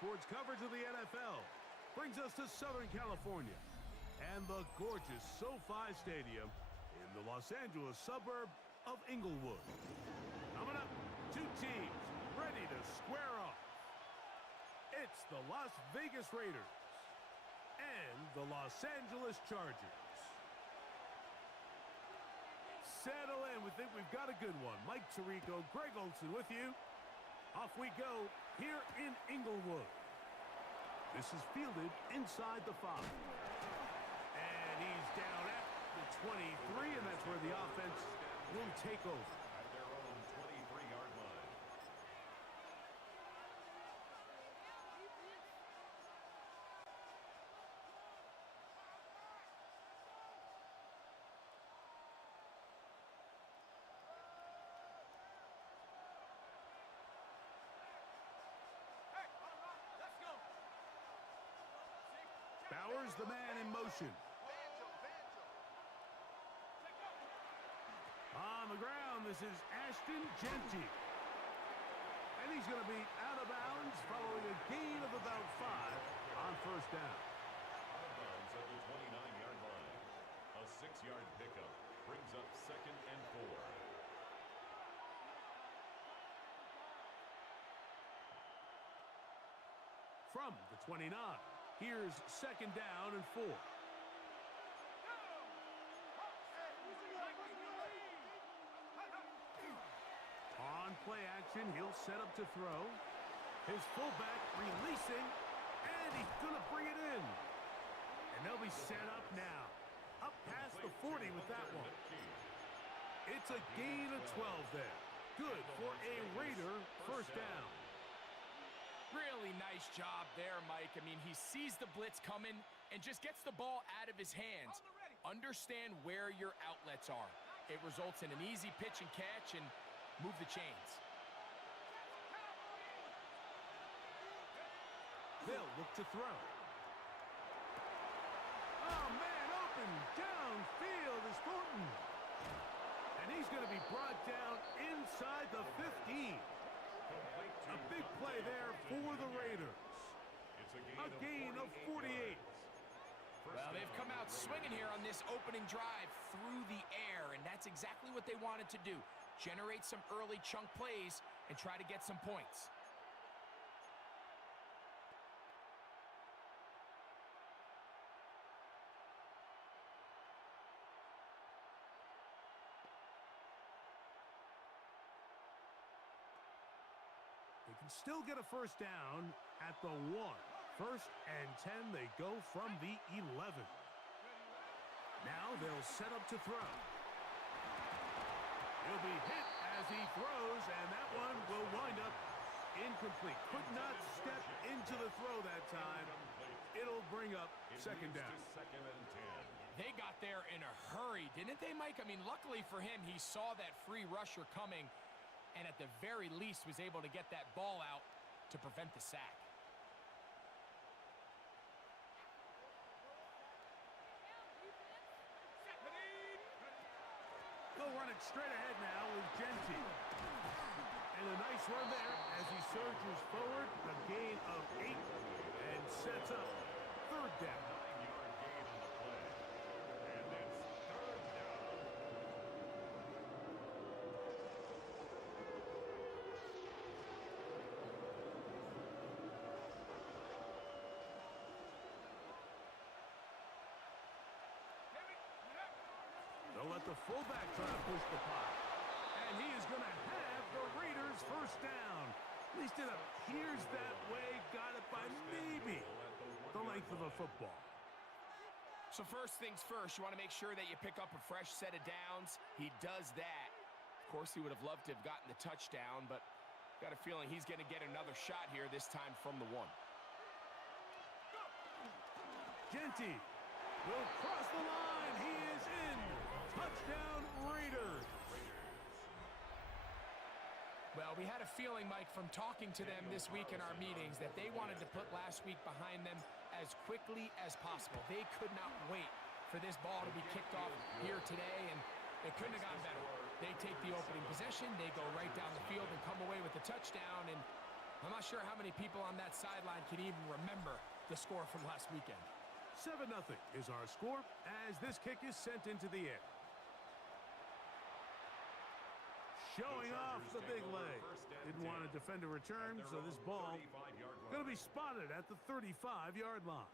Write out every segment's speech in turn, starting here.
sports coverage of the NFL brings us to Southern California and the gorgeous SoFi Stadium in the Los Angeles suburb of Inglewood. Coming up, two teams ready to square off. It's the Las Vegas Raiders and the Los Angeles Chargers. Settle in. We think we've got a good one. Mike Tirico, Greg Olson with you. Off we go here in Inglewood. This is fielded inside the 5. And he's down at the 23, and that's where the offense will take over. At their own 23-yard line. Bowers, the man in motion. On the ground, this is Ashton Jeanty. And he's going to be out of bounds following a gain of about 5 on first down. Out of bounds at the 29-yard line. A 6-yard pickup brings up 2nd and 4. From the 29, here's 2nd down and 4. On play action, he'll set up to throw. His fullback releasing, and he's going to bring it in. And they'll be set up now. Up past the 40 with that one. It's a gain of 12 there. Good for a Raider first down. Really nice job there, Mike. I mean, he sees the blitz coming and just gets the ball out of his hands. Understand where your outlets are. It results in an easy pitch and catch and move the chains. They'll look to throw. Oh, man, open downfield is Thornton. And he's going to be brought down inside the 15. A big play there for the Raiders. It's a gain of 48. Well, they've come out swinging here on this opening drive through the air, and that's exactly what they wanted to do. Generate some early chunk plays and try to get some points. They can still get a first down at the 1. 1st and 10, they go from the 11. Now they'll set up to throw. He'll be hit as he throws, and that one will wind up incomplete. Could not step into the throw that time. It'll bring up 2nd down. 2nd and 10. They got there in a hurry, didn't they, Mike? I mean, luckily for him, he saw that free rusher coming and at the very least was able to get that ball out to prevent the sack. They'll run it straight ahead now with Jeanty. And a nice run there as he surges forward, a gain of 8, and sets up 3rd down. 9-yard gain on the play. And it's 3rd down. They'll let the fullback try to push the pot. And he is going to have the Raiders first down. At least it appears that way. Got it by maybe the length of a football. So first things first, you want to make sure that you pick up a fresh set of downs. He does that. Of course, he would have loved to have gotten the touchdown, but got a feeling he's going to get another shot here, this time from the 1. Jeanty will cross the line. He is in. Touchdown, Raiders. Well, we had a feeling, Mike, from talking to them this week in our meetings that they wanted to put last week behind them as quickly as possible. They could not wait for this ball to be kicked off here today, and it couldn't have gotten better. They take the opening possession, they go right down the field and come away with the touchdown, and I'm not sure how many people on that sideline can even remember the score from last weekend. 7-0 is our score as this kick is sent into the air. Showing off the big leg. Didn't want to defend a return, so this ball going to be spotted at the 35-yard line.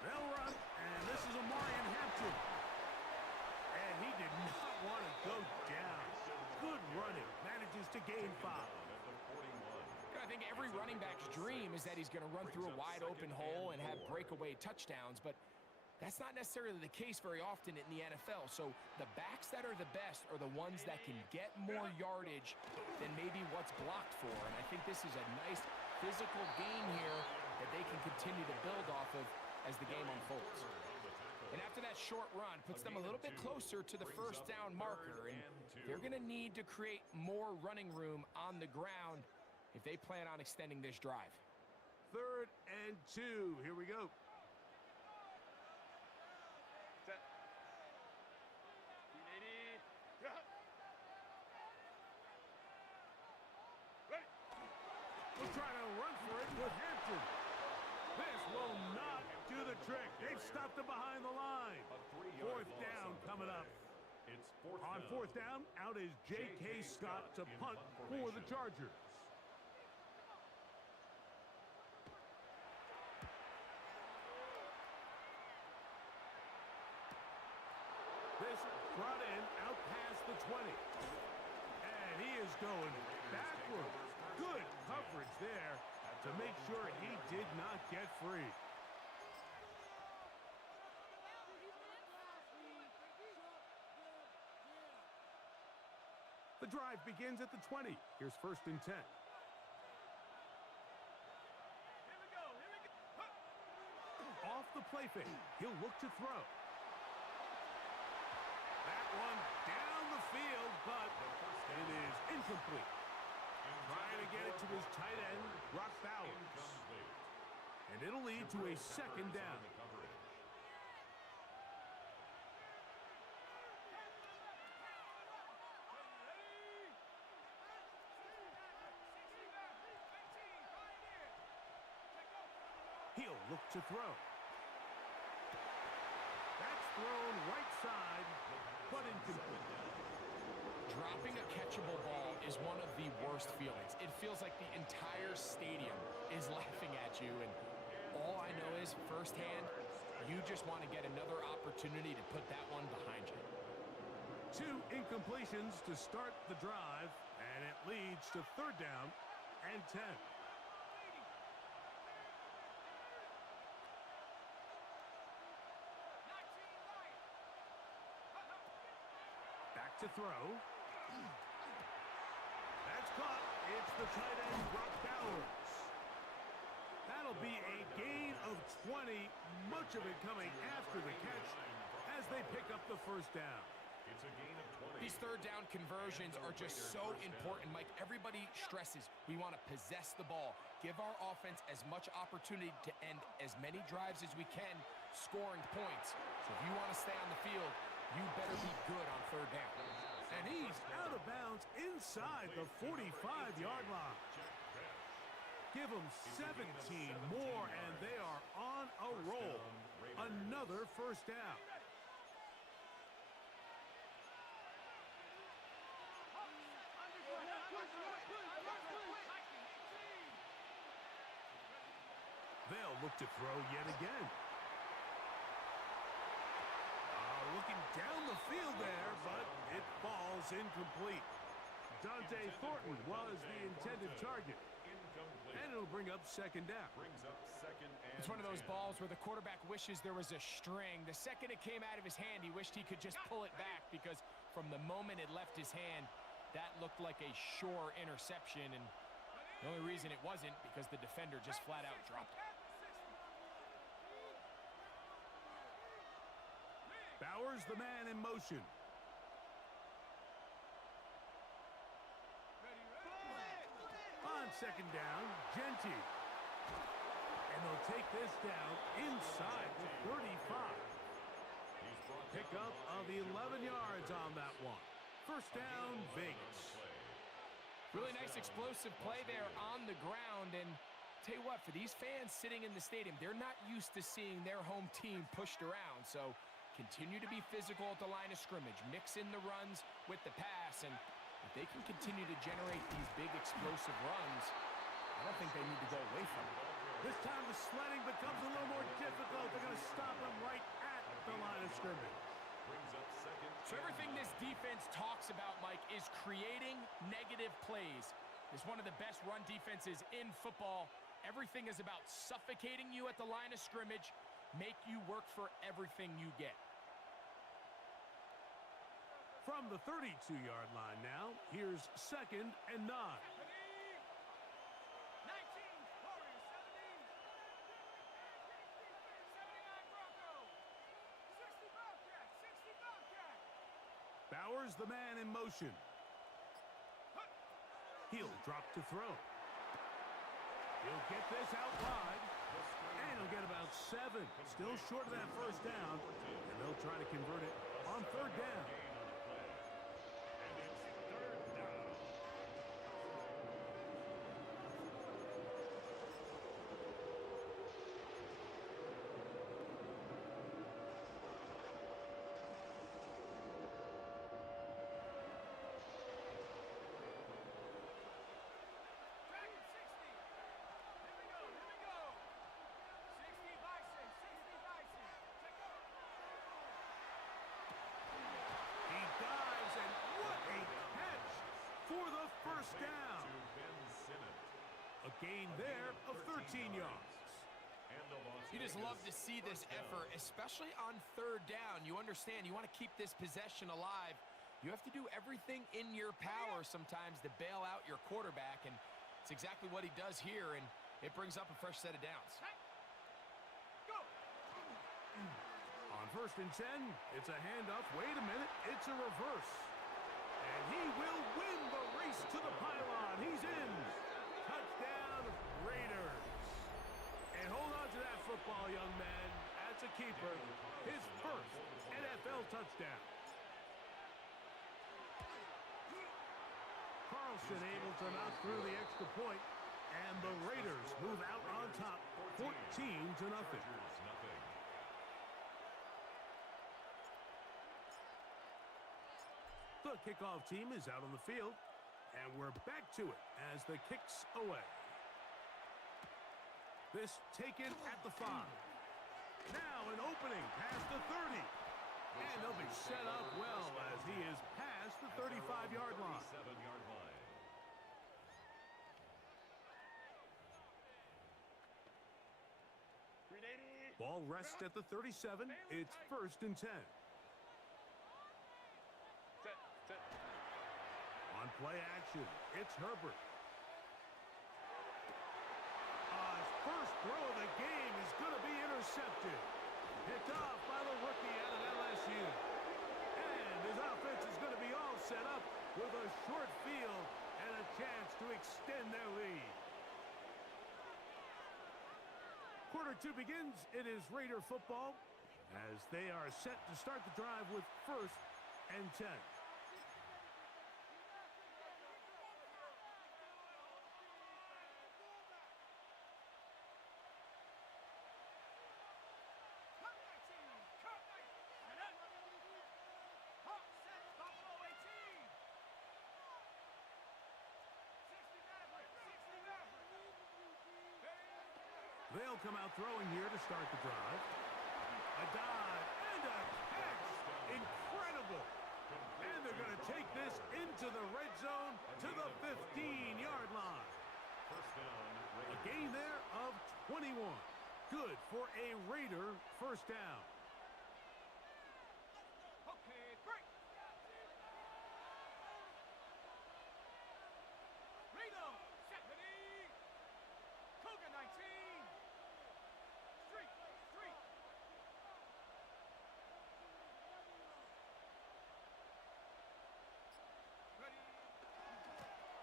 They'll run, and this is Amarian Hampton. And he did not want to go down. Good running. Manages to gain 5. I think every running back's dream is that he's going to run through a wide open hole and have breakaway touchdowns, but that's not necessarily the case very often in the NFL. So the backs that are the best are the ones that can get more yardage than maybe what's blocked for. And I think this is a nice physical gain here that they can continue to build off of as the game unfolds. And after that short run, puts them a little bit closer to the first down marker, and they're going to need to create more running room on the ground if they plan on extending this drive. 3rd and 2. Here we go. We'll try to run for it with Hampton. This will not do the trick. They've stopped him behind the line. 4th down coming up. On 4th down, out is J.K. Scott to punt for the Chargers. This brought in out past the 20. And he is going backwards. Good coverage there to make sure he did not get free. The drive begins at the 20. Here's 1st and 10. Off the play fake. He'll look to throw. That one down the field, but it is incomplete. Trying to get it to his tight end, Brock Bowers. And it'll lead to a 2nd down. He'll look to throw. That's thrown right side, but incomplete. Dropping a catchable ball is one of the worst feelings. It feels like the entire stadium is laughing at you, and all I know is firsthand, you just want to get another opportunity to put that one behind you. 2 incompletions to start the drive, and it leads to 3rd down and 10. Back to throw. That's caught. It's the tight end, Brock Bowers. That'll be a gain of 20, much of it coming after the catch as they pick up the 1st down. It's a gain of 20. These 3rd down conversions are just so important, Mike. Everybody stresses we want to possess the ball, give our offense as much opportunity to end as many drives as we can, scoring points. So if you want to stay on the field, you better be good on 3rd down. And he's out of bounds inside the 45-yard line. Give them 17 more, and they are on a roll. Another 1st down. They'll look to throw yet again. Looking down the field there, but it falls incomplete. Dante Thornton was the intended target. And it'll bring up 2nd down. It's one of those balls where the quarterback wishes there was a string. The second it came out of his hand, he wished he could just pull it back, because from the moment it left his hand, that looked like a sure interception. And the only reason it wasn't because the defender just flat out dropped it. Bowers, the man in motion. second down, Genty. And they'll take this down inside the 35. Pickup of 11 yards on that one. First down, Vegas. Really nice explosive play there on the ground. And tell you what, for these fans sitting in the stadium, they're not used to seeing their home team pushed around. So continue to be physical at the line of scrimmage. Mix in the runs with the pass. And if they can continue to generate these big explosive runs, I don't think they need to go away from it. This time the sledding becomes a little more difficult. They're going to stop him right at the line of scrimmage. So everything this defense talks about, Mike, is creating negative plays. It's one of the best run defenses in football. Everything is about suffocating you at the line of scrimmage, make you work for everything you get. From the 32-yard line now, here's second and 9. Bowers, the man in motion. He'll drop to throw. He'll get this out wide. And he'll get about 7. Still short of that first down. And they'll try to convert it on third down. First down. A gain there of 13 yards. You just love to see this effort, especially on third down. You understand, you want to keep this possession alive. You have to do everything in your power sometimes to bail out your quarterback, and it's exactly what he does here, and it brings up a fresh set of downs. On first and 10, it's a handoff. Wait a minute, it's a reverse. And he will win the race to the pylon. He's in. Touchdown, Raiders. And hold on to that football, young man. As a keeper, his first NFL touchdown. Carlson able to knock through the extra point, and the Raiders move out on top, 14-0. The kickoff team is out on the field, and we're back to it as the kick's away. This taken at the 5. Now an opening past the 30. And they'll be set up well as he is past the 35-yard line. Ball rests at the 37. It's first and 10. On play action, it's Herbert. His first throw of the game is going to be intercepted. Picked off by the rookie out of LSU. And his offense is going to be all set up with a short field and a chance to extend their lead. Quarter 2 begins. It is Raider football as they are set to start the drive with first and 10. They'll come out throwing here to start the drive. A dive and a catch. Incredible. And they're going to take this into the red zone to the 15-yard line. A gain there of 21. Good for a Raider first down. Okay, great. Reno, set ready. Cougar 19.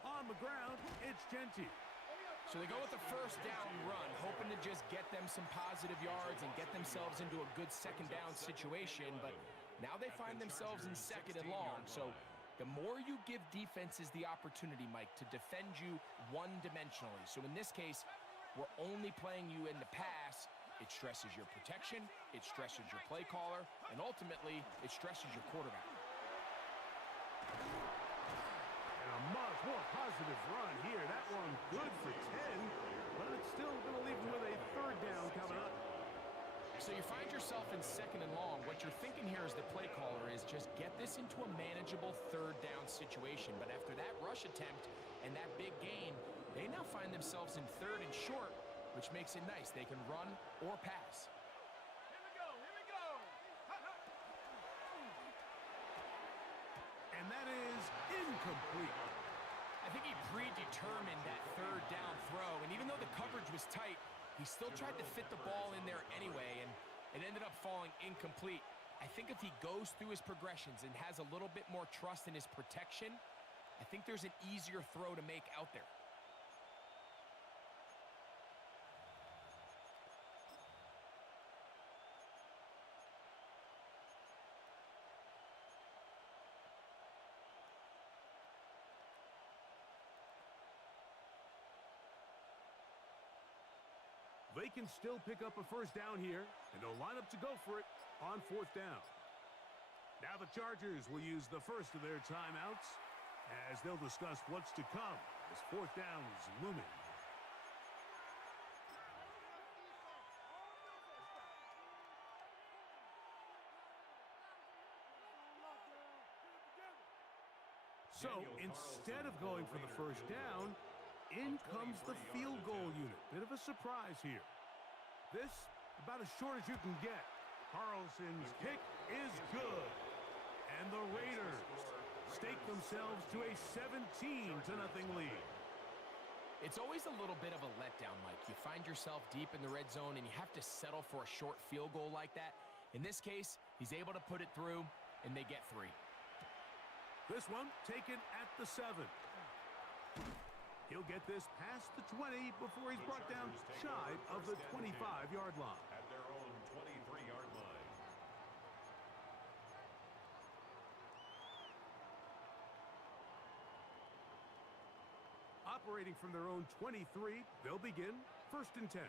On the ground, it's Genty. So they go with the first down run, hoping to just get them some positive yards and get themselves into a good second down situation, but now they find themselves in second and long. So the more you give defenses the opportunity, Mike, to defend you one-dimensionally. So in this case, we're only playing you in the pass. It stresses your protection, it stresses your play caller, and ultimately, it stresses your quarterback. And a much more positive run here. That one good for 10, but it's still going to leave him with a third down coming up. So you find yourself in second and long. What you're thinking here as the play caller is just get this into a manageable third down situation. But after that rush attempt and that big gain, they now find themselves in third and short, which makes it nice. They can run or pass. Here we go, here we go. And that is incomplete. I think he predetermined that third down throw, and even though the coverage was tight, he still tried to fit the ball in there anyway, and it ended up falling incomplete. I think if he goes through his progressions and has a little bit more trust in his protection, I think there's an easier throw to make out there. They can still pick up a first down here, and they'll line up to go for it on fourth down. Now the Chargers will use the first of their timeouts as they'll discuss what's to come as fourth down is looming. So instead of going for the first down, in comes the field goal unit. Bit of a surprise here. This, about as short as you can get. Carlson's kick is good. And the Raiders stake themselves to a 17-0 lead. It's always a little bit of a letdown, Mike. You find yourself deep in the red zone, and you have to settle for a short field goal like that. In this case, he's able to put it through, and they get 3. This one taken at the 7. He'll get this past the 20 before he's brought down shy of the 25-yard line. At their own 23-yard line. Operating from their own 23, they'll begin first and 10.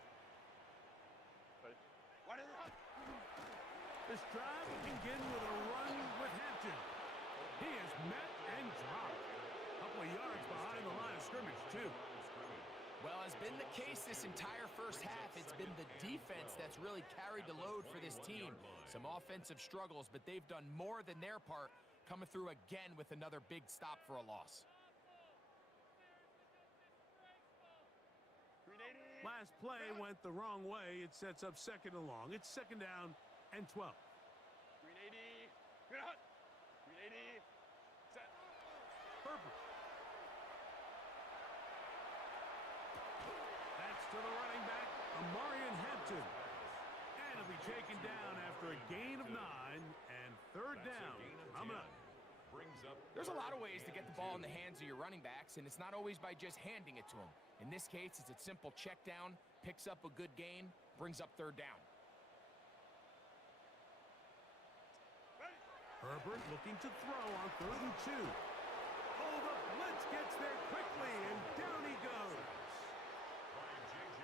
This drive will begin with a run with Hampton. He is met and dropped. A couple of yards behind the line of scrimmage, too. Well, as been the case this entire first half, it's been the defense that's really carried the load for this team. Some offensive struggles, but they've done more than their part, coming through again with another big stop for a loss. Last play went the wrong way. It sets up second and long. It's second down and 12. 380. Good hunt. 380. Set. Herbert. That's to the running back, Amarian Hampton. And he'll be taken down after a gain of 9 and third down. Coming up. There's a lot of ways to get the ball in the hands of your running backs, and it's not always by just handing it to them. In this case, it's a simple check down, picks up a good gain, brings up third down. Herbert looking to throw on third and 2. Oh, the blitz gets there quickly, and down he goes.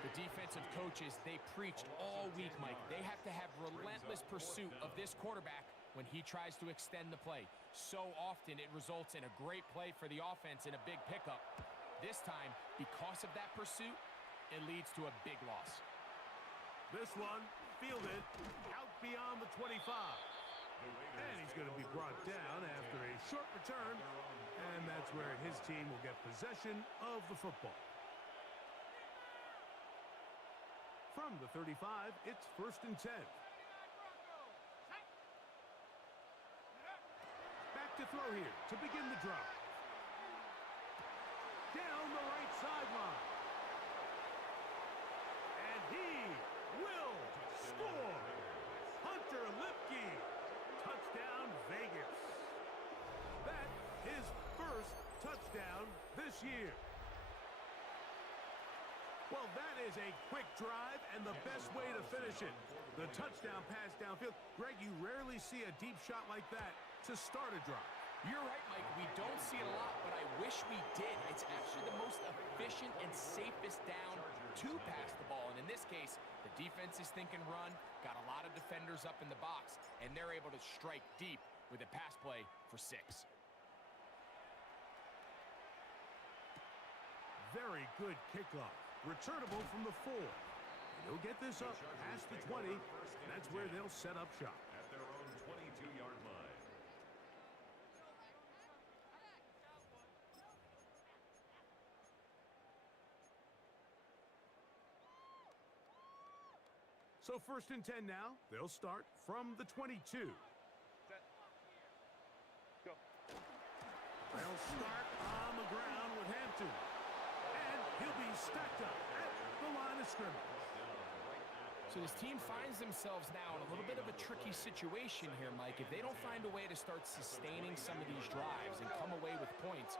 The defensive coaches, they preached all week, Mike. They have to have relentless pursuit of this quarterback when he tries to extend the play. So often it results in a great play for the offense and a big pickup. This time, because of that pursuit, it leads to a big loss. This one fielded out beyond the 25. And he's going to be brought down after a short return. And that's where his team will get possession of the football. From the 35, it's first and 10. Back to throw here to begin the drive. Down the right sideline. And he will score. Hunter Lipke. Touchdown, Vegas. That his first touchdown this year. Well, that is a quick drive and the best way to finish it. The touchdown pass downfield. Greg, you rarely see a deep shot like that to start a drive. You're right, Mike. We don't see it a lot, but I wish we did. It's actually the most efficient and safest down to pass the ball. And in this case, the defense is thinking run, got a lot of defenders up in the box, and they're able to strike deep with a pass play for 6. Very good kickoff. Returnable from the 4. And he'll get this up past the 20. And that's where they'll set up shop. At their own 22-yard line. So 1st and 10 now. They'll start from the 22. Set. Go. They'll start on the ground with Hampton. And he'll be stacked up at the line of scrimmage. So this team finds themselves now in a little bit of a tricky situation here, Mike. If they don't find a way to start sustaining some of these drives and come away with points,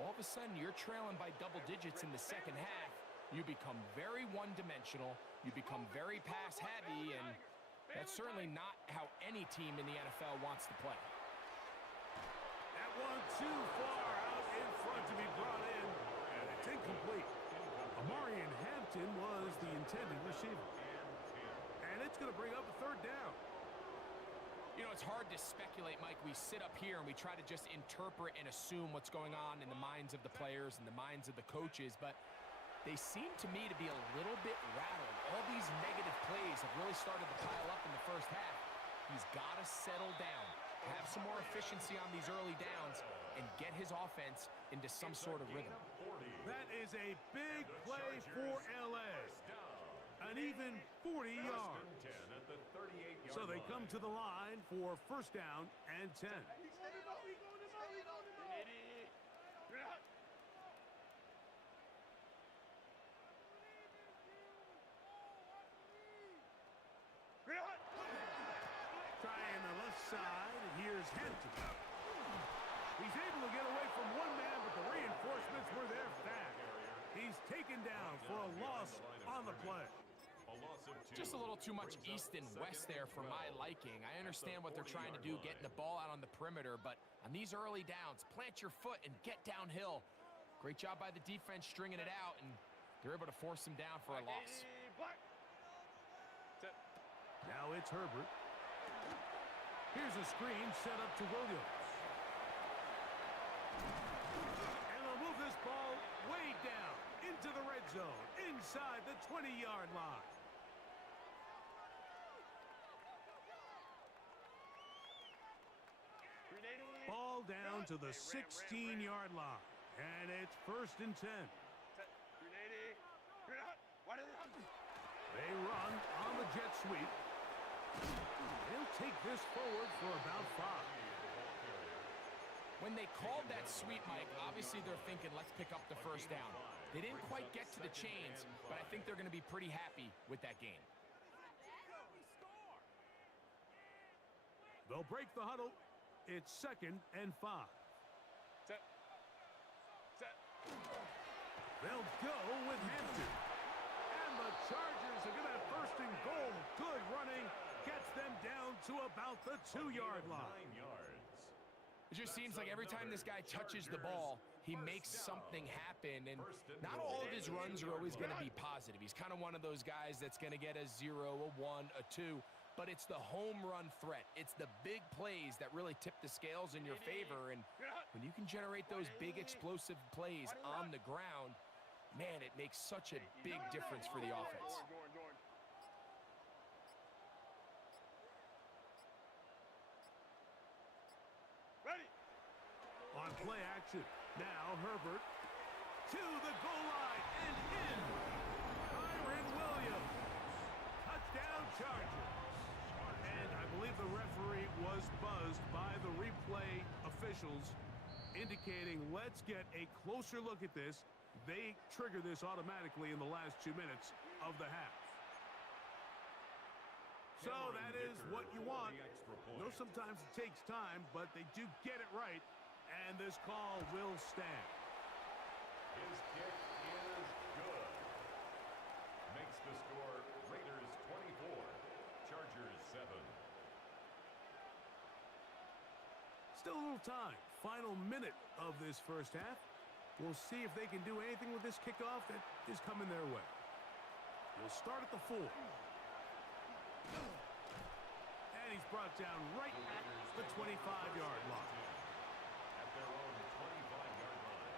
all of a sudden you're trailing by double digits in the second half. You become very one-dimensional. You become very pass-heavy, and that's certainly not how any team in the NFL wants to play. That one too far out in front to be brought in, and it's incomplete. Amarian Hampton was the intended receiver. And it's going to bring up a 3rd down. You know, it's hard to speculate, Mike. We sit up here and we try to just interpret and assume what's going on in the minds of the players and the minds of the coaches, but they seem to me to be a little bit rattled. All these negative plays have really started to pile up in the first half. He's got to settle down, have some more efficiency on these early downs, and get his offense into some sort of rhythm. That is a big play for LA. An even 40 yards. So they come to the line for 1st down and 10. Trying the left side, and here's Hampton. He's able to get away from one man, but the reinforcements were there fast. He's taken down for a loss on the play. Just a little too much east and west there for my liking. I understand what they're trying to do, getting the ball out on the perimeter, but on these early downs, plant your foot and get downhill. Great job by the defense stringing it out, and they're able to force him down for a loss. Now it's Herbert. Here's a screen set up to Williams. And they'll move this ball way down into the red zone, inside the 20-yard line. Ball down to the 16-yard line. And it's 1st and 10. They run on the jet sweep. They'll take this forward for about 5. When they called that sweep, Mike, obviously they're thinking, let's pick up the 1st down. They didn't quite get to the chains, but I think they're going to be pretty happy with that game. They'll break the huddle. It's 2nd and 5. Set. They'll go with Hampton. And the Chargers are going to have 1st and goal. Good running. Gets them down to about the 2-yard line. It just seems like every time this guy touches the ball, he makes something happen. And not all of his runs are always going to be positive. He's kind of one of those guys that's going to get a 0, a 1, a 2. But it's the home run threat. It's the big plays that really tip the scales in your favor. And when you can generate those big explosive plays on the ground, man, it makes such a big difference for the offense. On play action, now Herbert to the goal line and in. Kyren Williams. Touchdown Chargers. And I believe the referee was buzzed by the replay officials indicating let's get a closer look at this. They trigger this automatically in the last 2 minutes of the half. So that is what you want. I know sometimes it takes time, but they do get it right. And this call will stand. His kick is good. Still a little time. Final minute of this first half. We'll see if they can do anything with this kickoff that is coming their way. We'll start at the 4. And he's brought down right at the 25-yard line. At their own 25-yard line.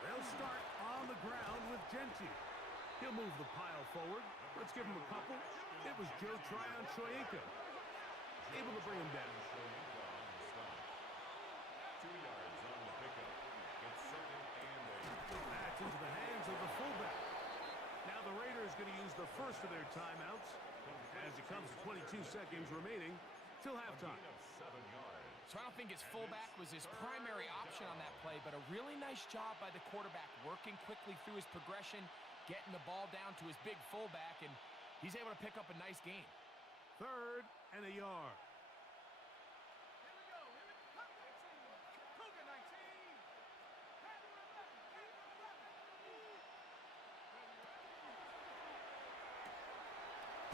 They'll start on the ground with Genty. He'll move the pile forward. Let's give him a couple. It was Joe Tryon Shoyinka. Able to bring him down. 2 yards on the pickup. It's 2nd and 8. That's into the hands of the fullback. Now the Raiders going to use the first of their timeouts as it comes to 22 seconds remaining till halftime. Of 7 yards. So I don't think his fullback was his primary option on that play, but a really nice job by the quarterback working quickly through his progression, getting the ball down to his big fullback, and he's able to pick up a nice gain. 3rd and a yard.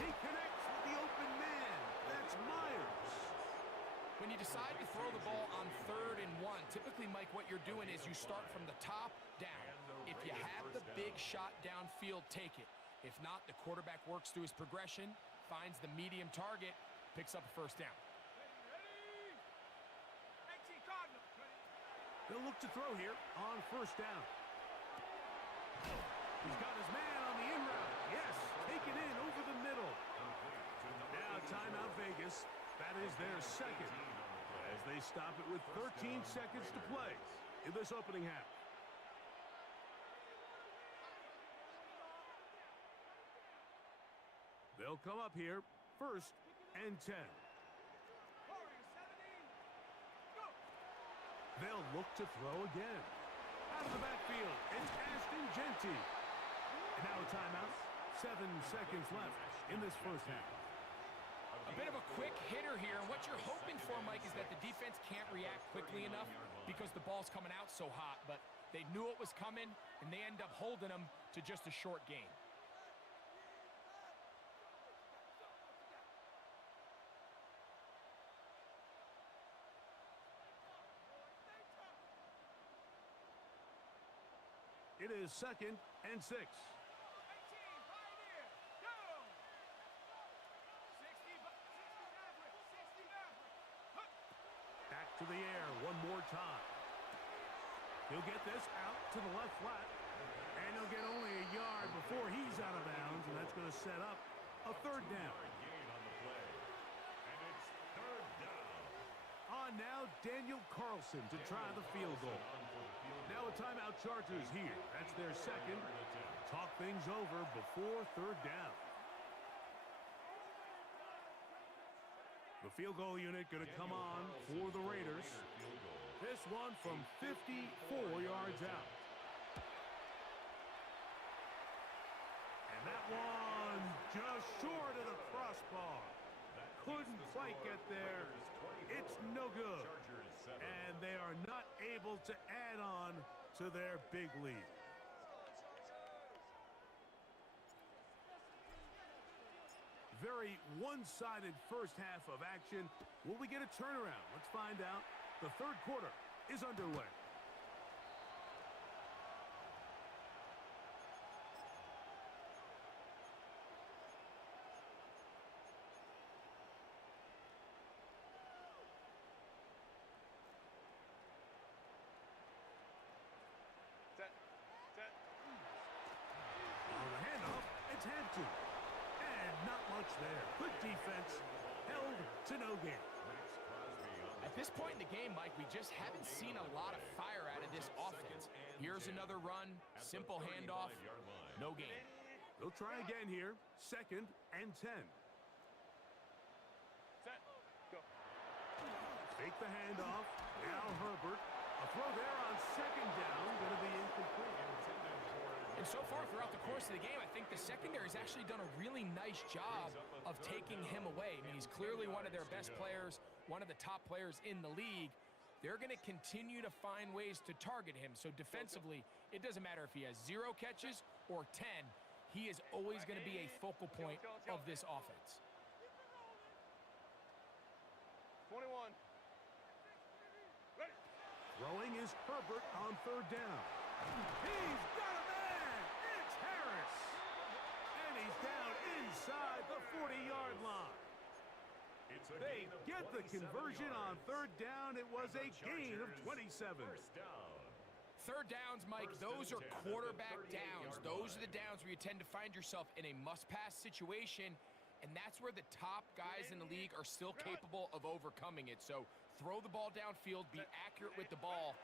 He connects with the open man. That's Myers. When you decide to throw the ball on 3rd and 1, typically, Mike, what you're doing is you start from the top down. If you have the big shot downfield, take it. If not, the quarterback works through his progression, finds the medium target, picks up a first down. They'll look to throw here on first down. He's got his man on the in route. Yes, taken in over the middle. Now timeout Vegas. That is their 2nd as they stop it with 13 seconds to play in this opening half. They'll come up here, 1st and 10. They'll look to throw again. Out of the backfield, it's Ashton Genty. And now a timeout. 7 seconds left in this first half. A bit of a quick hitter here. What you're hoping for, Mike, is that the defense can't react quickly enough because the ball's coming out so hot. But they knew it was coming, and they end up holding them to just a short gain. It is 2nd and 6. Back to the air one more time. He'll get this out to the left flat. And he'll get only a yard before he's out of bounds, and that's going to set up a 3rd down. Gain on the play. And it's 3rd down. On now, Daniel Carlson to try the field goal. Now a timeout Chargers here. That's their 2nd. Talk things over before 3rd down. The field goal unit going to come on for the Raiders. This one from 54 yards out. And that one just short of the crossbar. Couldn't quite get there. It's no good. And they are not able to add on to their big lead. Very one-sided first half of action. Will we get a turnaround? Let's find out. The 3rd quarter is underway. Set. On the handoff, it's Hampton. And not much there. Good defense. Held to no gain. At this point in the game, Mike, we just haven't seen a lot of fire out of this offense. Here's another run, simple handoff, no gain. They'll try again here. 2nd and 10. Set. Go. Fake the handoff. Now Herbert. A throw there on 2nd down. Going to be incomplete. And so far throughout the course of the game, I think the secondary's actually done a really nice job of taking him away. I mean, he's clearly one of their best players, one of the top players in the league. they're going to continue to find ways to target him. So defensively, it doesn't matter if he has 0 catches or 10. He is always going to be a focal point of this offense. 21. Ready. Throwing is Herbert on 3rd down. He's got a man! It's Harris! And he's down inside the 40-yard line. They get the conversion on 3rd down. It was a gain of 27. 3rd downs, Mike, those are quarterback downs. Those are the downs where you tend to find yourself in a must-pass situation, and that's where the top guys in the league are still capable of overcoming it. So throw the ball downfield, be accurate with the ball.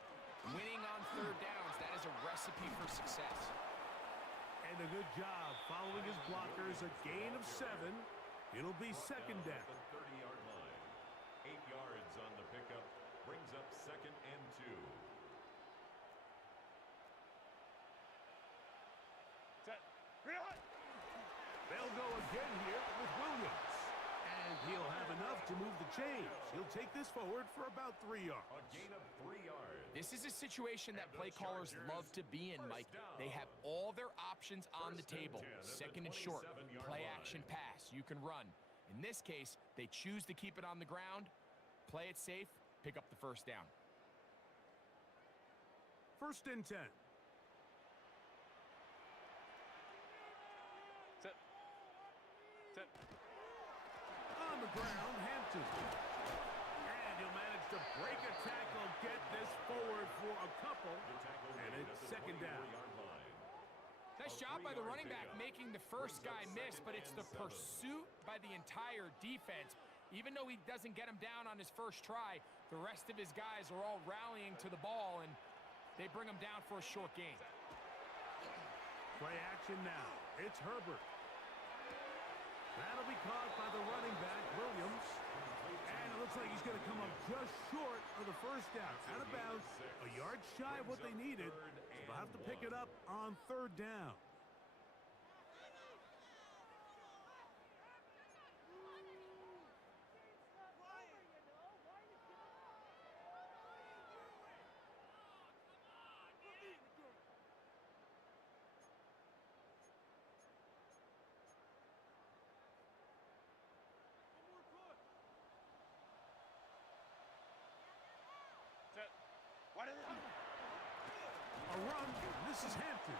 Winning on 3rd downs, that is a recipe for success. And a good job following his blockers, a gain of 7. It'll be 2nd down. The 30-yard line. 8 yards on the pickup. Brings up 2nd and 2. Set. Green hot. They'll go again here with Williams. And he'll have enough to move the chains. He'll take this forward for about 3 yards. A gain of 3 yards. This is a situation that play callers love to be in, Mike. They have all their options on the table. 2nd and short, play action pass. You can run. In this case, they choose to keep it on the ground, play it safe, pick up the 1st down. 1st and 10. Set. Set. On the ground, Hampton. And he'll manage to break a tackle, get this forward for a couple. And it's 2nd down. Nice job by the running back making the first guy miss, but it's the pursuit by the entire defense. Even though he doesn't get him down on his first try, the rest of his guys are all rallying to the ball, and they bring him down for a short gain. Play action now. It's Herbert. That'll be caught by the running back, Williams. And it looks like he's going to come up just short of the 1st down. Out of bounds, a yard shy of what they needed. So they'll have to pick it up on 3rd down. Set. What is it? A run. This is Hampton.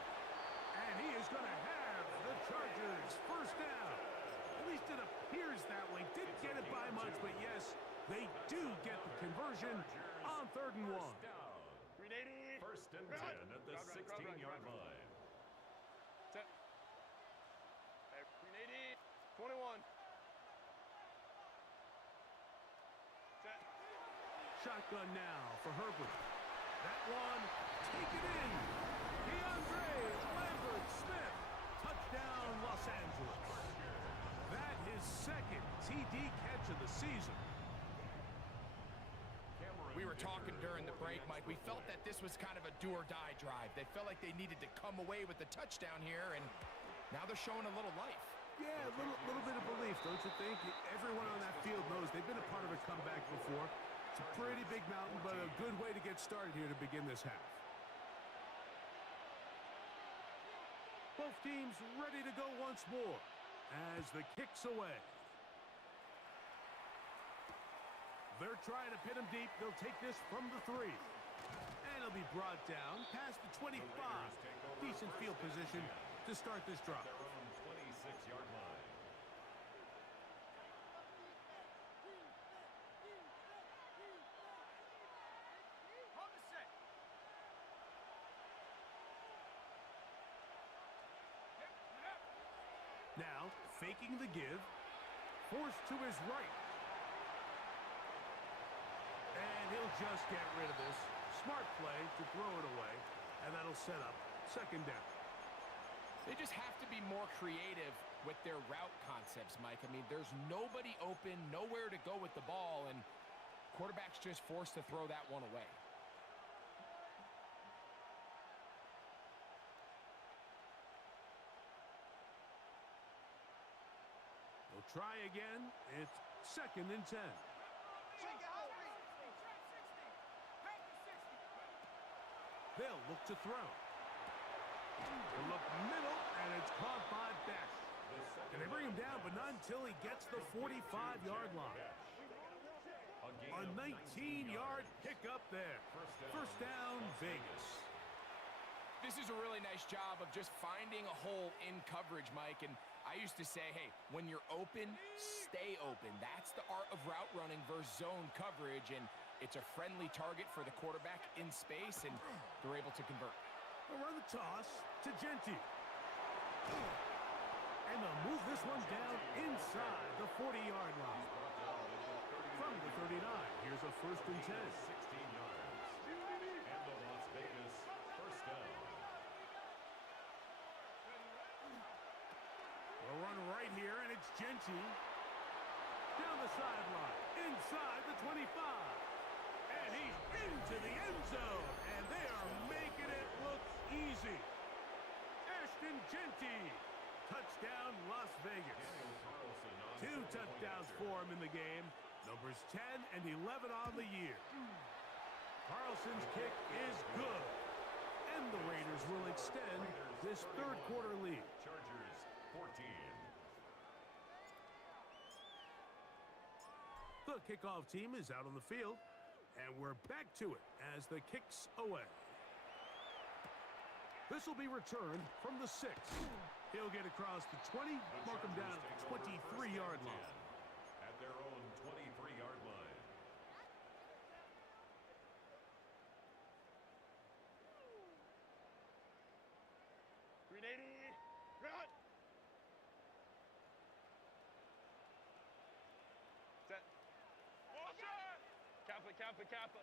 And he is going to have the Chargers 1st down. At least it appears that way. Didn't get it by much, but yes, they do get the conversion on 3rd and 1. 380. 1st and 10 at the 16-yard line. Set. 380. 21. Set. Shotgun now for Herbert. That one, take it in. DeAndre Lambert-Smith. Touchdown, Los Angeles. That is 2nd TD catch of the season. We were talking during the break, Mike. We felt that this was kind of a do-or-die drive. They felt like they needed to come away with the touchdown here, and now they're showing a little life. Yeah, a little bit of belief, don't you think? Everyone on that field knows they've been a part of a comeback before. It's a pretty big mountain, but a good way to get started here to begin this half. Both teams ready to go once more as the kick's away. They're trying to pin him deep. They'll take this from the 3. And he'll be brought down past the 25. Decent field position to start this drive. Their own 26-yard line. Now, faking the give, forced to his right. And he'll just get rid of this. Smart play to throw it away, and that'll set up 2nd down. They just have to be more creative with their route concepts, Mike. I mean, there's nobody open, nowhere to go with the ball, and quarterback's just forced to throw that one away. They'll try again. It's 2nd and 10. They'll look to throw. They'll look middle, and it's caught by Beck. And they bring him down, but not until he gets the 45-yard line. A 19-yard pickup there. First down, Vegas. This is a really nice job of just finding a hole in coverage, Mike. And I used to say, hey, when you're open, stay open. That's the art of route running versus zone coverage. And it's a friendly target for the quarterback in space, and they're able to convert. They'll run the toss to Genty. And they'll move this one down inside the 40-yard line. From the 39, here's a 1st and 10. 16 yards. And the Las Vegas first down. They'll run right here, and it's Genty. Down the sideline, inside the 25. And he's into the end zone. And they are making it look easy. Ashton Genty. Touchdown, Las Vegas. 2 touchdowns for him in the game. Numbers 10 and 11 on the year. Carlson's kick is good. And the Raiders will extend this 3rd quarter lead. Chargers 14. The kickoff team is out on the field. And we're back to it as the kick's away. This will be returned from the 6. He'll get across the 20, mark him down at the 23-yard line. At their own 23-yard line. Run. Set. Kappa.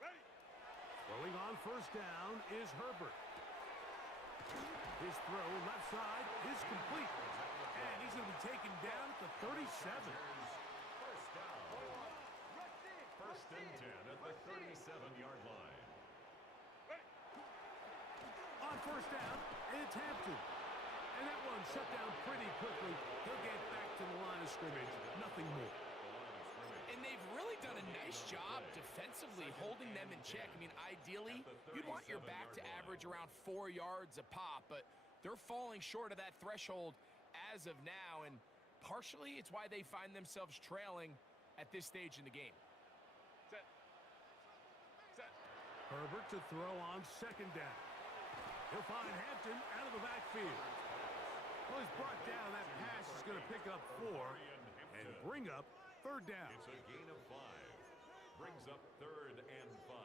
Ready. Throwing on 1st down is Herbert. His throw left side is complete. And he's going to be taken down at the 37. First down. 1st and 10 at the 37-yard line. On 1st down, it's Hampton. And that one shut down pretty quickly. He'll get back to the line of scrimmage. Nothing more. And they've really done a nice job defensively holding them in check. I mean, ideally, you'd want your back to average around 4 yards a pop, but they're falling short of that threshold as of now, and partially it's why they find themselves trailing at this stage in the game. Set. Herbert to throw on 2nd down. He'll find Hampton out of the backfield. Well, he's brought down. That pass is going to pick up 4 and bring up 3rd down. It's a gain of 5. Brings up 3rd and 5.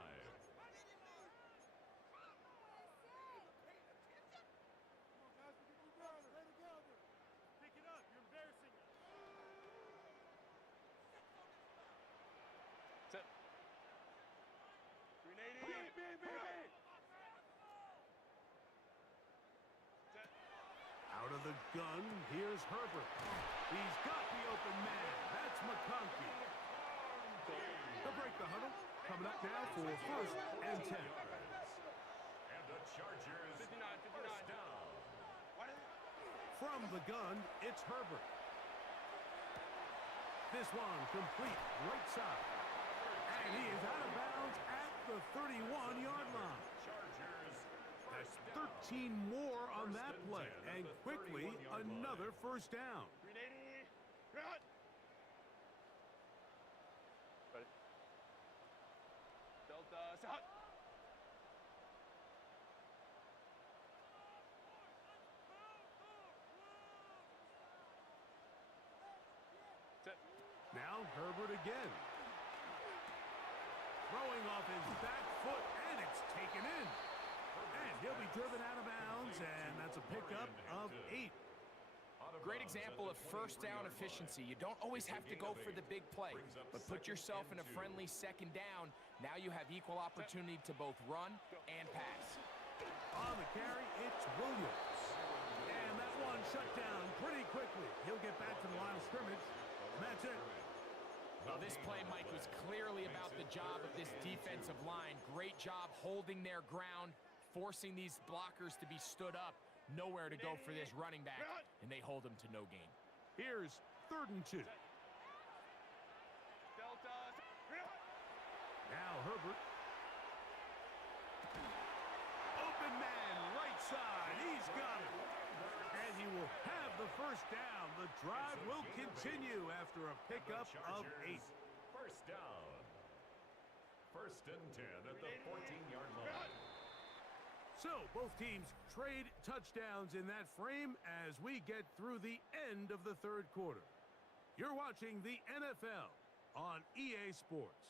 Pick it up. You're embarrassing us. Set. 380. Set. Out of the gun, here's Herbert. He's got the open man. That's McConkey. They'll break the huddle. Coming up now for 1st and 10. And the Chargers 59. first down. From the gun, it's Herbert. This one complete right side. And he is out of bounds at the 31-yard line. Chargers That's 13 more on that play. And quickly, another 1st down. 380. Run. Ready. Delta. Set. Set. Now Herbert again. Throwing off his back foot, and it's taken in. And he'll be driven out of bounds, and that's a pickup of 8. Great example of 1st down efficiency. You don't always have to go for the big play, but put yourself in a friendly 2nd down. Now you have equal opportunity to both run and pass. On the carry, it's Williams. And that one shut down pretty quickly. He'll get back to the line of scrimmage. And that's it. Well, this play, Mike, was clearly about the job of this defensive line. Great job holding their ground, forcing these blockers to be stood up. Nowhere to go for this running back, and they hold him to no gain. Here's 3rd and 2. Delta. Now Herbert. first down. The drive will continue after a pickup of 8. First down. First and 10 at the 14-yard line. So, both teams trade touchdowns in that frame as we get through the end of the third quarter. You're watching the NFL on EA Sports.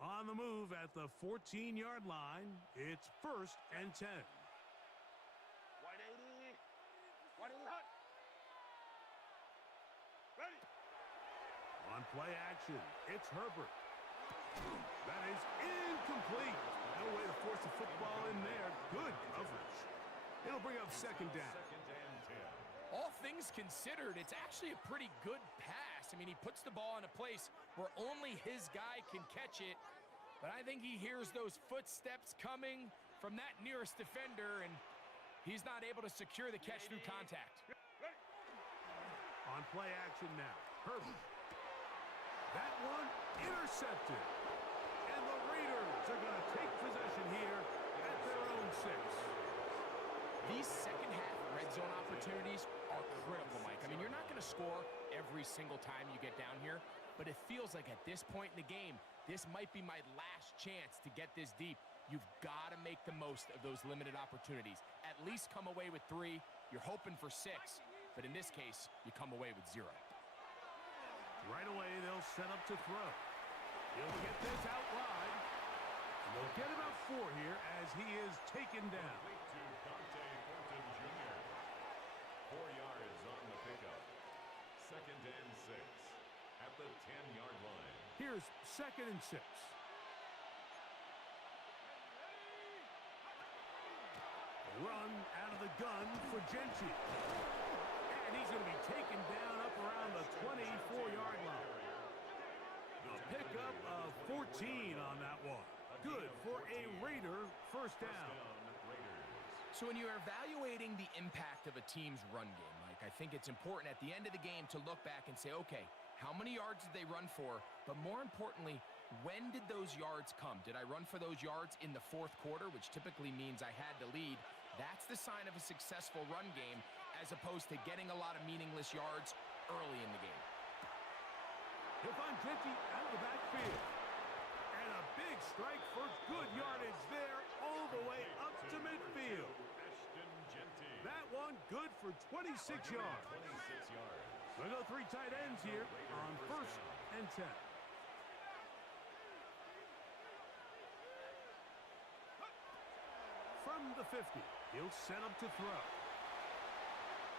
On the move at the 14-yard line, it's first and 10. 180. 180 hot. Ready. On play action, it's Herbert. That is incomplete. No way to force the football in there. Good coverage. It'll bring up second down. Second and 10. All things considered, it's actually a pretty good pass. I mean, he puts the ball in a place where only his guy can catch it. But I think he hears those footsteps coming from that nearest defender, and he's not able to secure the catch through contact. On play action now, Herbert. That one intercepted. And the Raiders are going to take possession here at their own 6. These second-half red zone opportunities are critical, Mike. I mean, you're not going to score every single time you get down here, but it feels like at this point in the game, this might be my last chance to get this deep. You've got to make the most of those limited opportunities. At least come away with 3. You're hoping for 6, but in this case, you come away with 0. Right away, they'll set up to throw. He'll get this out wide. And they'll get about 4 here as he is taken down. To Dante Thornton Jr. 4 yards on the pickup. Second and 6 at the 10-yard line. Here's second and 6. Run out of the gun for Gentry. And he's going to be taken down up around the 24-yard line. A pickup of 14 on that one. Good for a Raider first down. So when you're evaluating the impact of a team's run game, Mike, I think it's important at the end of the game to look back and say, okay, how many yards did they run for? But more importantly, when did those yards come? Did I run for those yards in the fourth quarter, which typically means I had to lead? That's the sign of a successful run game, as opposed to getting a lot of meaningless yards early in the game. He'll find Gentry out of the backfield. And a big strike for good yardage there all the way up to midfield. That one good for 26 yards. 26 yards. We'll go 3 tight ends here on first and 10. From the 50, he'll set up to throw.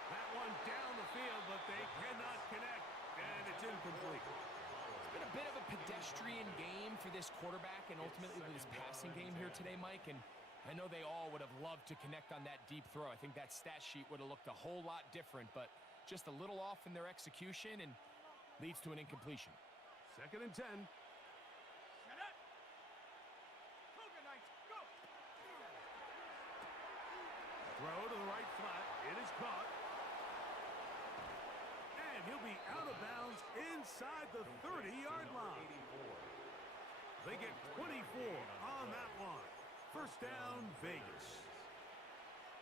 That one down the field, but they cannot connect, and it's incomplete. It's been a bit of a pedestrian game for this quarterback and ultimately this passing game here today, Mike, and I know they all would have loved to connect on that deep throw. I think that stat sheet would have looked a whole lot different, but just a little off in their execution and leads to an incompletion. Second and 10. Throw to the right flat. It is caught. And he'll be out of bounds inside the 30-yard line. They get 24 on that one. First down, Vegas.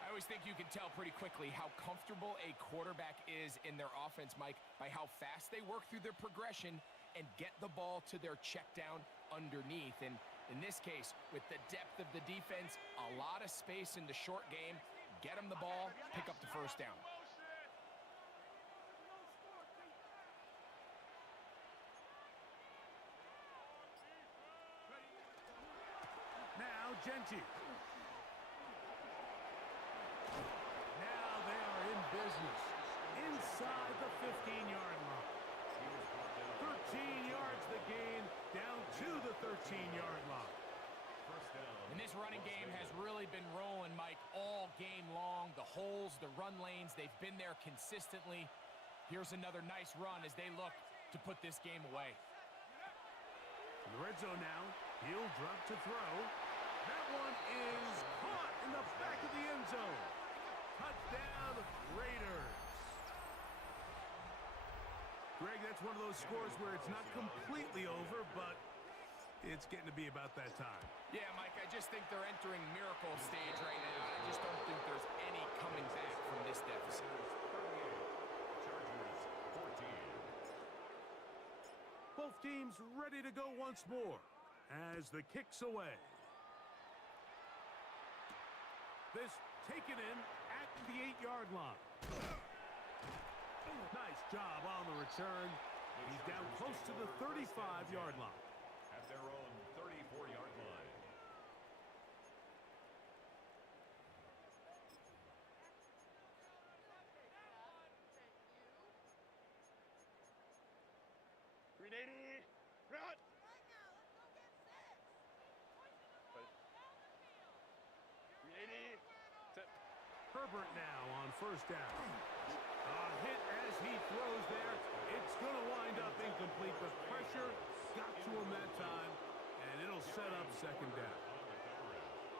I always think you can tell pretty quickly how comfortable a quarterback is in their offense, Mike, by how fast they work through their progression and get the ball to their check down underneath. And in this case, with the depth of the defense, a lot of space in the short game, get them the ball, pick up the first down. Now Gentry. Now they are in business inside the 15-yard line. 13 yards the gain, down to the 13-yard line. And this running game has really been rolling, Mike, all game long. The holes, the run lanes, they've been there consistently. Here's another nice run as they look to put this game away. In the red zone now, he'll drop to throw. That one is caught in the back of the end zone. Touchdown, Raiders. Greg, that's one of those scores where it's not completely over, but it's getting to be about that time. Yeah, Mike, I just think they're entering miracle stage right now. I just don't think there's any coming back from this deficit. Chargers 14. Both teams ready to go once more as the kick's away. This taken in at the 8-yard line. Nice job on the return. He's down close to the 35-yard line. At their own 34-yard line. Run! Herbert now on first down. A hit as he throws there. It's going to wind up incomplete. The pressure got to him that time, and it'll set up second down.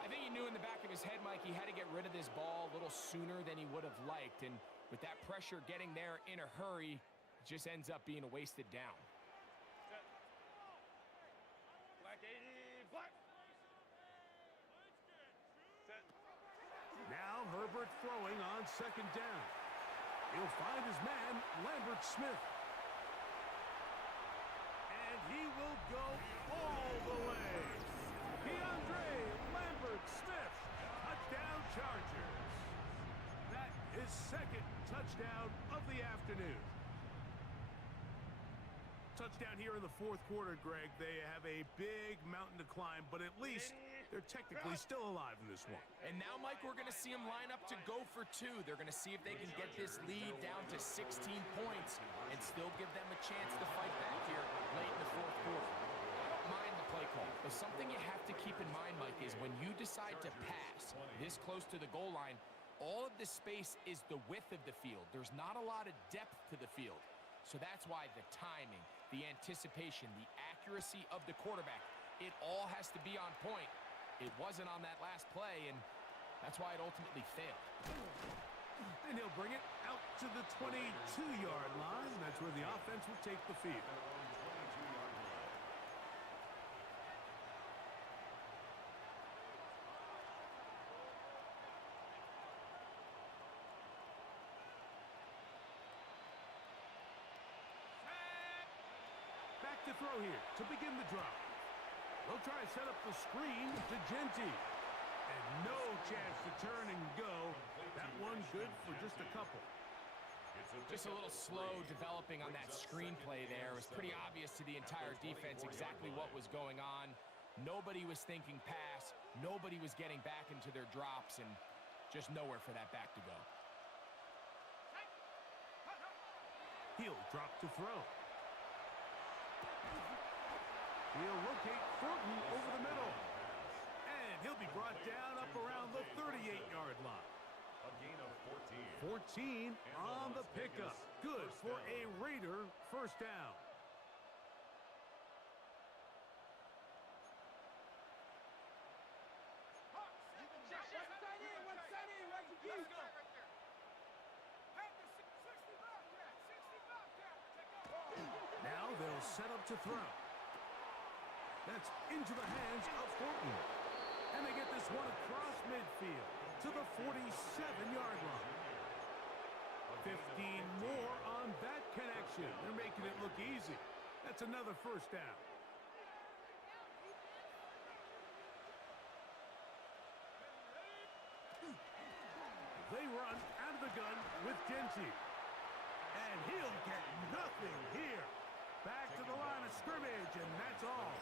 I think he knew in the back of his head, Mike, he had to get rid of this ball a little sooner than he would have liked. And with that pressure getting there in a hurry, it just ends up being a wasted down. Black 80, black. Now Herbert throwing on second down. He'll find his man, Lambert Smith. And he will go all the way. DeAndre Lambert Smith, touchdown Chargers. That is second touchdown of the afternoon. Touchdown here in the fourth quarter, Greg. They have a big mountain to climb, but at least they're technically still alive in this one. And now, Mike, we're going to see them line up to go for two. They're going to see if they can get this lead down to 16 points and still give them a chance to fight back here late in the fourth quarter. I don't mind the play call, but something you have to keep in mind, Mike, is when you decide to pass this close to the goal line, all of the space is the width of the field. There's not a lot of depth to the field. So that's why the timing, the anticipation, the accuracy of the quarterback, it all has to be on point. It wasn't on that last play, and that's why it ultimately failed. And he'll bring it out to the 22-yard line. That's where the offense will take the field. Back to throw here to begin the drive. They'll try to set up the screen to Genty. And no chance to turn and go. That one good for just a couple. Just a little slow developing on that screenplay there. It was pretty obvious to the entire defense exactly what was going on. Nobody was thinking pass. Nobody was getting back into their drops, and just nowhere for that back to go. He'll drop to throw. He'll locate Thornton over the middle. And he'll be brought down up around the 38-yard line. A gain of 14. 14 on the pickup. Good for a Raider first down. Now they'll set up to throw. That's into the hands of Thornton. And they get this one across midfield to the 47-yard line. 15 more on that connection. They're making it look easy. That's another first down. They run out of the gun with Genty. And he'll get nothing here. Back to the line of scrimmage, and that's all.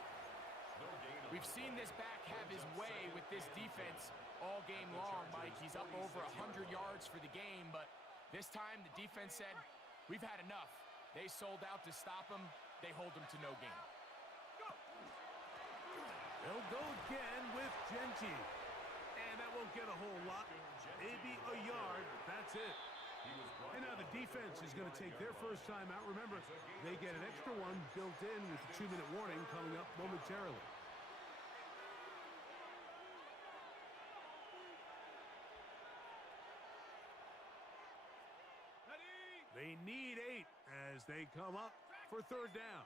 We've seen this back have his way with this defense all game long, Mike. He's up over 100 yards for the game, but this time the defense said, we've had enough. They sold out to stop him. They hold him to no gain. They'll go again with Genty. And that won't get a whole lot. Maybe a yard. That's it. And now the defense is going to take their first time out. Remember, they get an extra one built in with the 2-minute warning coming up momentarily. They need 8 as they come up for third down.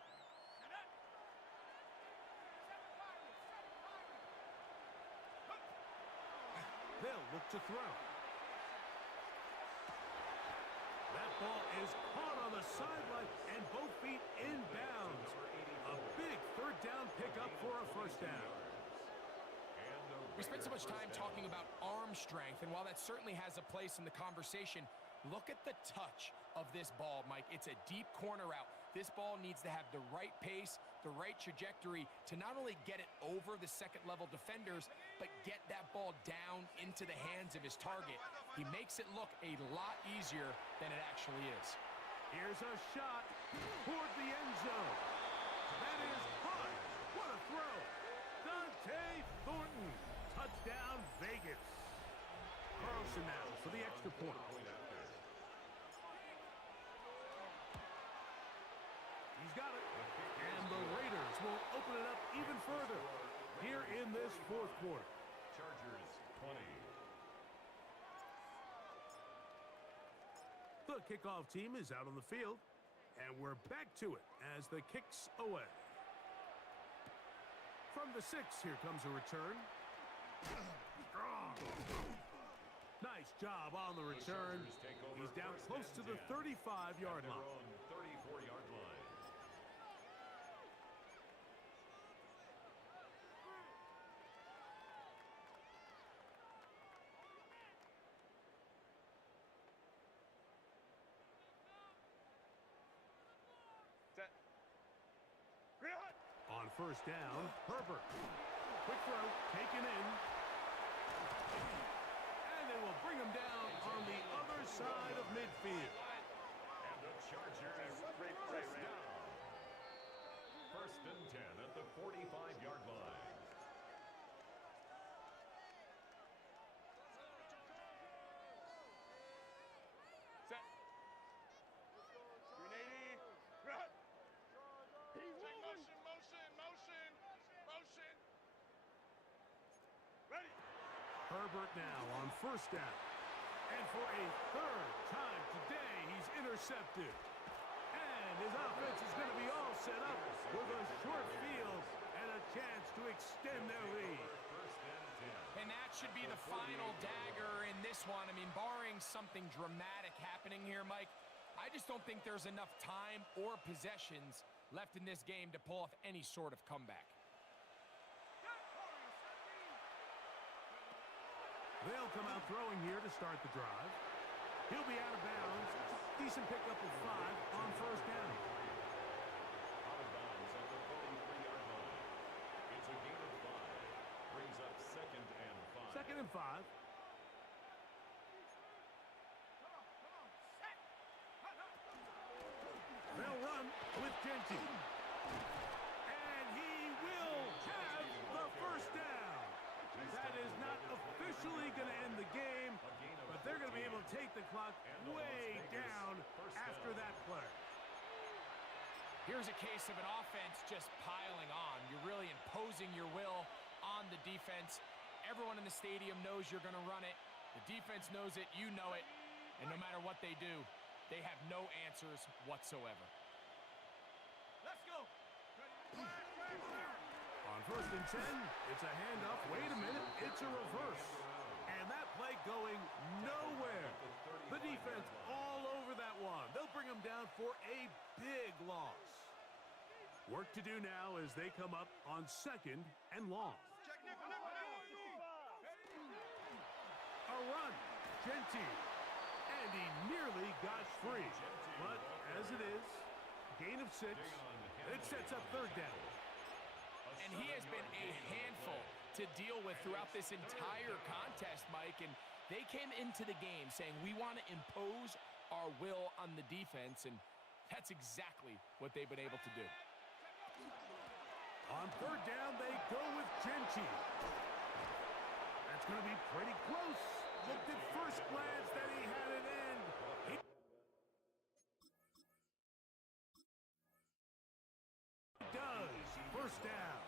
They'll look to throw. That ball is caught on the sideline and both feet inbounds. A big third down pickup for a first down. We spent so much time talking about arm strength, and while that certainly has a place in the conversation, look at the touch of this ball, Mike. It's a deep corner route. This ball needs to have the right pace, the right trajectory to not only get it over the second-level defenders, but get that ball down into the hands of his target. He makes it look a lot easier than it actually is. Here's a shot toward the end zone. That is hot. What a throw. Dante Thornton. Touchdown, Vegas. Carlson now for the extra point. He's got it. And the Raiders will open it up even further here in this fourth quarter. Chargers 20. The kickoff team is out on the field, and we're back to it as the kick's away. From the 6, here comes a return. Strong. Nice job on the return. He's down close to the 35-yard line. 34-yard line. Set. Green hut. On first down, Herbert. Quick throw, taken in. And they will bring him down on the other side of midfield. And the Chargers first down. First and 10 at the 45-yard line. Set. Green 80. Green hut. Take motion, motion, motion, motion. Ready. Herbert now on first down. And for a third time today, he's intercepted. And his offense is going to be all set up with a short field and a chance to extend their lead. First and 10. And that should be the final dagger in this one. I mean, barring something dramatic happening here, Mike, I just don't think there's enough time or possessions left in this game to pull off any sort of comeback. They'll come out throwing here to start the drive. He'll be out of bounds. Decent pickup of 5 on first down. Out of bounds at the 43-yard line. It's a gain of 5. Brings up second and 5. Second and 5. They'll run with Genty. And he will have the first down. That is not officially going to end the game, but they're going to be able to take the clock way down after that play. Here's a case of an offense just piling on. You're really imposing your will on the defense. Everyone in the stadium knows you're going to run it. The defense knows it, you know it, and no matter what they do, they have no answers whatsoever. Let's go. On first and 10, it's a handoff. Wait a minute, it's a reverse. And that play going nowhere. The defense all over that one. They'll bring them down for a big loss. Work to do now as they come up on second and long. Check nickel, nickel, nickel. A run, Genty. And he nearly got free. But as it is, gain of 6. It sets up third down. And he has been a handful to deal with throughout this entire contest, Mike. And they came into the game saying, we want to impose our will on the defense. And that's exactly what they've been able to do. On third down, they go with Genty. That's going to be pretty close. Looked at first glance that he had it in. He does. First down.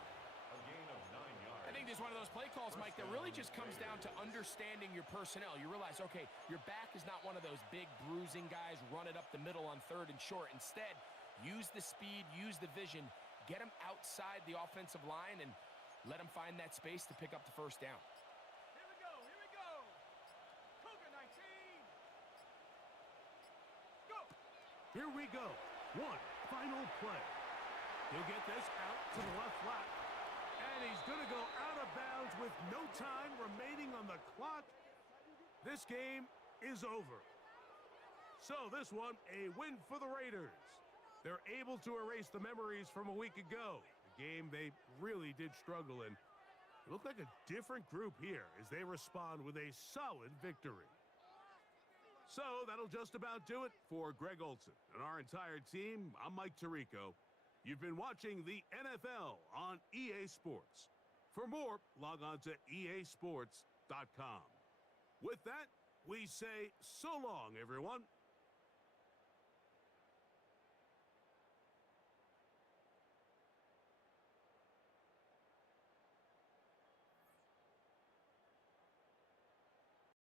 A gain of 9 yards. I think this is one of those play calls, Mike, that really just comes down to understanding your personnel. You realize, okay, your back is not one of those big bruising guys running up the middle on 3rd and short. Instead, use the speed, use the vision, get him outside the offensive line, and let him find that space to pick up the first down. Here we go, here we go. Cougar 19. Go. Here we go. One final play. He'll get this out to the left flat. And he's going to go out of bounds with no time remaining on the clock. This game is over. So this one, a win for the Raiders. They're able to erase the memories from a week ago. A game they really did struggle in. It looked like a different group here as they respond with a solid victory. So that'll just about do it for Greg Olson and our entire team. I'm Mike Tirico. You've been watching the NFL on EA Sports. For more, log on to easports.com. With that, we say so long, everyone.